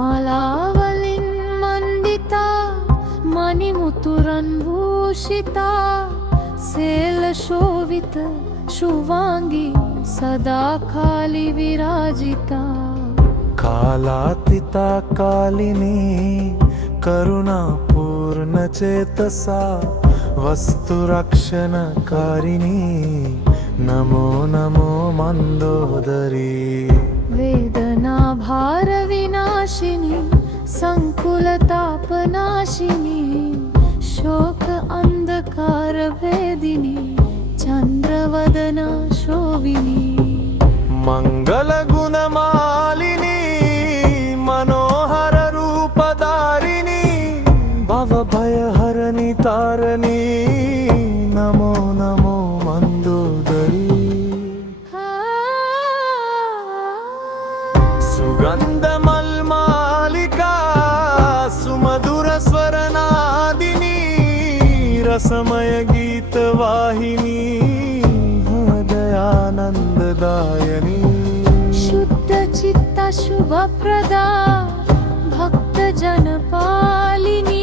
మాలావలిన్ మండితా మణిముతురన్భూషితా శైలశోభిత శువాంగి సదా కాళి విరాజితా కాలాతీతా కాళిని కరుణాపూర్ణ చేతసా వస్తురక్షణకారిణి నమో నమో మందోదరి వేదనా భార వినాశిని సంకులతాపనాశిని శోక అంధకార భేదిని చంద్రవదన శోభిని మంగళ గుణమాలిని మనోహర రూపధారిణి భవ భయహరణి తారణి నమో నమో మందోదరి సుగంధమల్మాలికా సుమధుర స్వరనాదిని రసమయ గీతవాహిని హృదయానందదాయని శుద్ధ చిత్త శుభప్రదా భక్త జన పాలిని